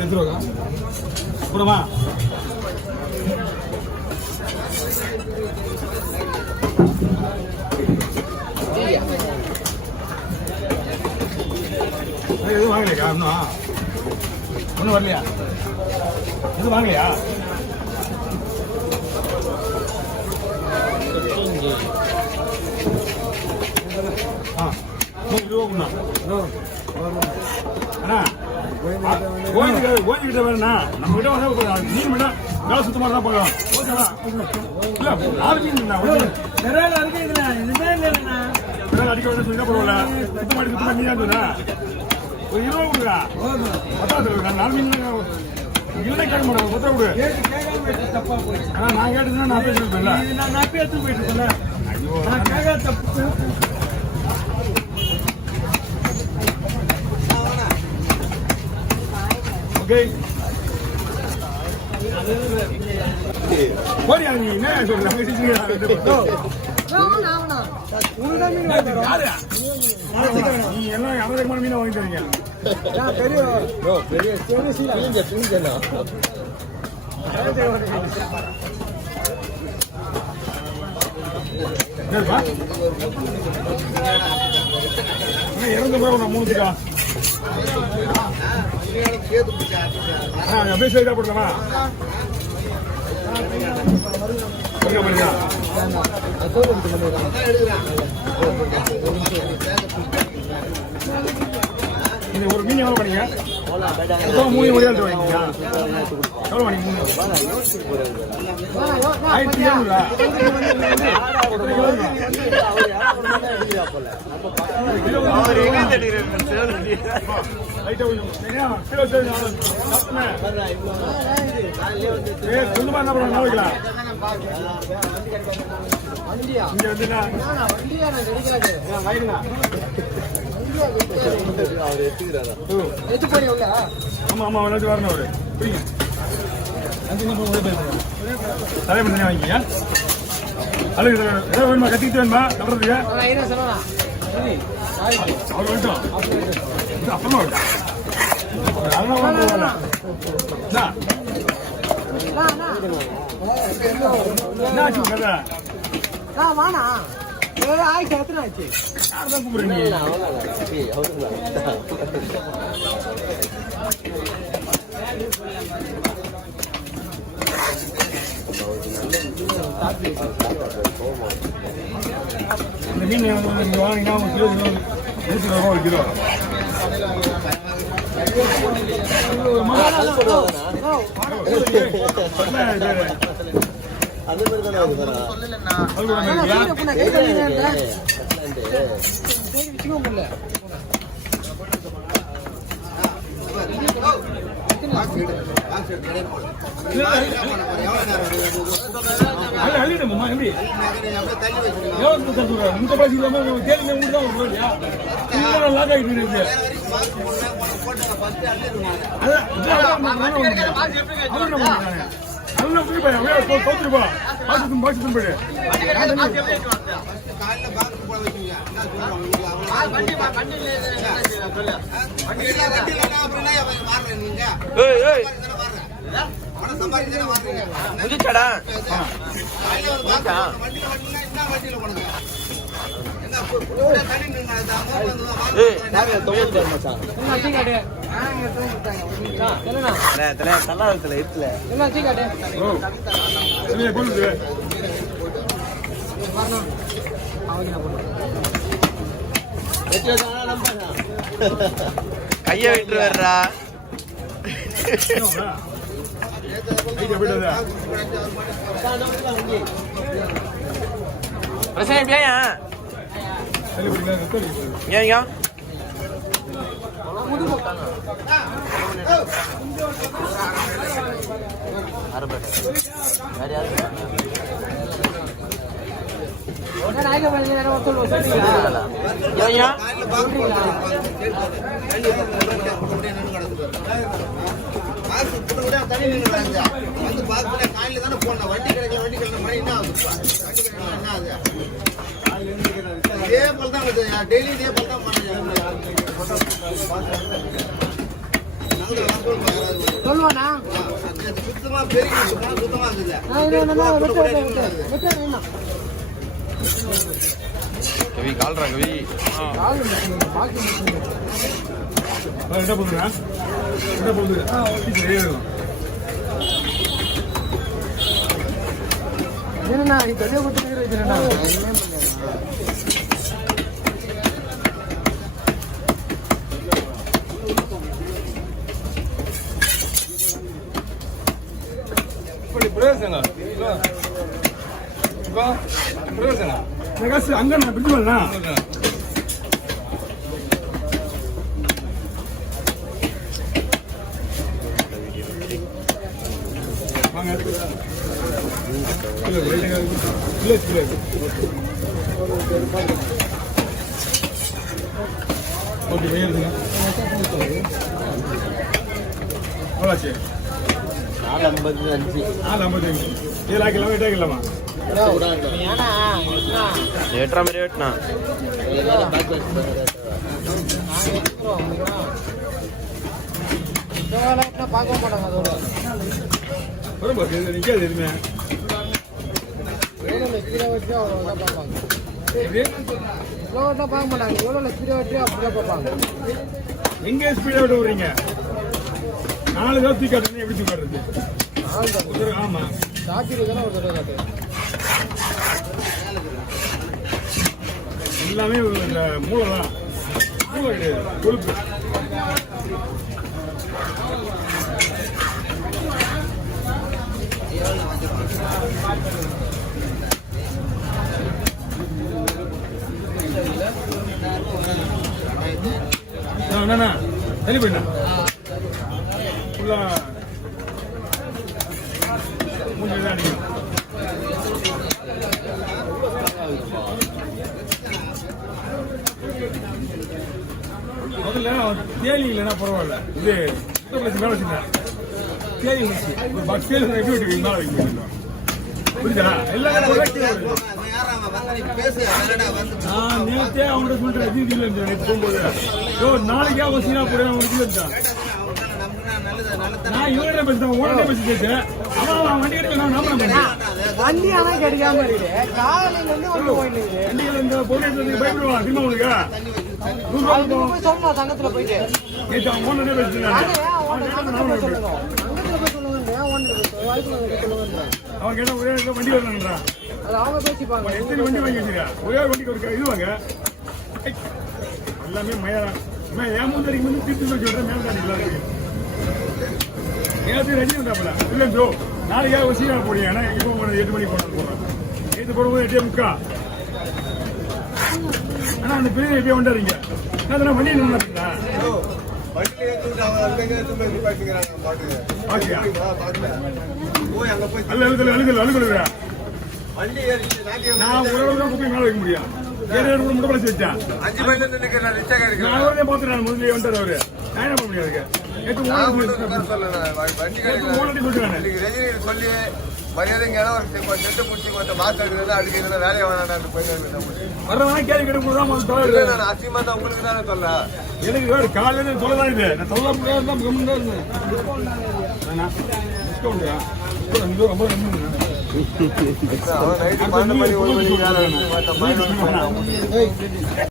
எடுத்துருவாங்க அப்புறமா எதுவும் வாங்கலையா ஒன்றும் வரலையா எதுவும் வாங்கலையா அண்ணா கோயிலுக்கிட்ட வேணா நம்ம கிட்ட வந்து மீன் மட்டும் வேலை சுத்தமாக தான் போகலாம் ஓகேவா இல்லை 4 மீன் நிறைய அடிக்க வேணும் சொல்லி பரவாயில்ல சுத்தமாக மீனா இருந்தா ஒரு 20 கொடுக்குறா பத்தாவது 4 மீன் இல்லை கேட்க மாட்டேன் கொத்த விடு ஆனால் நான் கேட்டதுன்னா நான் பேசிருப்பேன்ல நான் பேசி போயிட்டு இருக்கேன்ல ஐயோ நான் கேட்க தப்பு ஓகே போறியா நீ என்ன சொல்ற நீ எல்லாம் அமரமான மீனை வாங்கி தரீங்க இறந்து போய் மூணுக்கா அப்படியே சைடா போடலாமா இது ஒரு மீன் எவ்வளோ பண்ணீங்க 3 மணியால் வாங்கிக்கீங்க எவ்வளோ பண்ணீங்க 3 ஆமா ஆமா வரணும் அவரு தலைமை பண்ணி வாங்கிக்க அழகு ஏதோ வேணுமா கத்திக்கிட்டு வேணுமா சொல்றதுக்கு அவர் வந்துட்டோம் அப்புறமா வாணா ஆயிடுச்சு எத்தனை ஆச்சு இந்த மீன் வாங்கினா கிலோ 120 ரூபா கைய விட்டு வர்றா பிரச்சனை எப்படியா ஏங்க தண்ணி வந்து பாத்துல காலையில தானே போடணும். வண்டி கிடைக்கல மணி என்ன ஆகுது? வண்டி கிடைக்கல என்ன ஆகுது? இதே போல தான் டெய்லி இதே போல தான் பண்ண சொல்லுவாண்ணா சுத்தமா பெருகி சுத்தமா இருக்குது கவி கால்றா கவி என்ன பண்ணுங்க என்ன பண்ணுங்க என்னண்ணா நீ தொழில் கொடுத்துருக்கிறேன் பிரகாஷ் அங்க நான் பிடிச்சு வரல வாங்க ஓகே வேறுங்க எவ்வளோச்சு 455 7 ஆக்கிடலாமா 8 ஆக்கிடலாமா ஏற்றா மாதிரி வெட்டினா பார்க்க மாட்டாங்க அதோட நிற்காது எதுவுமே கீரை வச்சு அவ்வளோதான் பார்ப்பாங்க இவ்வளோ பார்க்க மாட்டாங்க எவ்வளோ கீரை வச்சு அப்படிதான் பார்ப்பாங்க எங்கே ஸ்பீடாக விட்டு விடுறீங்க 4 தடவை தூக்கி காட்டுறது எப்படி தூக்கி காட்டுறது ஆமா சாப்பிட்டு தானே ஒரு தடவை காட்டு எல்லாமே இந்த மூளை தான் மூளை கிடையாது கொழுப்பு அண்ணா தள்ளி போயிட்டா ஃபுல்லா மூணு அடிக்கும் முதல்ல தேலி இல்லைன்னா பரவாயில்ல இது சுத்தப்பளசி மேலே வச்சுருந்தேன் தேலி வச்சு ஒரு பாக்ஸ் தேலி எப்படி விட்டு மேலே வைக்க முடியும் புரியுதா எல்லாமே நேரத்தே அவங்கள்ட்ட சொல்றேன் இது இல்லை நேற்று போகும்போது நாளைக்கே அவன் சீனா போட அவனுக்கு இருந்தான் நான் இவரே பேசுறேன் ஓனரே பேசி கேட்டேன் அவன் வண்டி எடுக்க நான் நாம பண்ணேன் வண்டி ஆனால் கிடைக்காம இருக்கு காலையில இருந்து வந்து போயிட்டு வண்டிகள் இந்த பொருள் பயப்படுவான் திரும்ப உங்களுக்கு போய் சொல்லணும் சங்கத்துல போயிட்டு நேற்று அவன் ஓனரே பேசுறேன் அவன் கேட்டா ஒரே வண்டி வரலான்றான் அது அவங்க பேசிப்பாங்க எத்தனை வண்டி வாங்கி வச்சிருக்கா ஒரே வண்டிக்கு ஒரு இது வாங்க எல்லாமே என் முன்னாடி வந்து திருச்சி வச்சு விட்றேன் மேல்தாடி நேரத்துக்கு ரெடி வந்தாப்புல இல்லை ப்ரோ நாளைக்கா ஒரு சீனா போடியா ஏன்னா இப்போ 8 மணிக்கு போனோம் 8 போடும்போது 8:45 ஆனால் அந்த பெரிய எப்படியே வந்துடுறீங்க நான் வண்டி நின்றுங்களா அழுகுறா நான் உறவு தான் குப்பை மேலே வைக்க முடியும் முட்டை பழச்சு வச்சேன் 5 மணி நான் உடனே பார்த்துட்டேன் முதல்ல வந்துட்டார் அவரு நான் என்ன பண்ண முடியாது சொல்லி மரியாதைங்க ஒரு செட்டு பிடிச்சி கொஞ்சம் மாத்தாடுறது அடிக்கிறது வேலையை வேணாம் வரவனா கேள்வி கேட்க நான் அசியமா தான் உங்களுக்கு தானே சொல்ல எனக்கு வேறு காலையில சொல்லதான் இது நான் சொல்ல முடியாது தான் இருந்தேன் ரொம்ப அவன் நைட்டு 12 மணி 1 மணி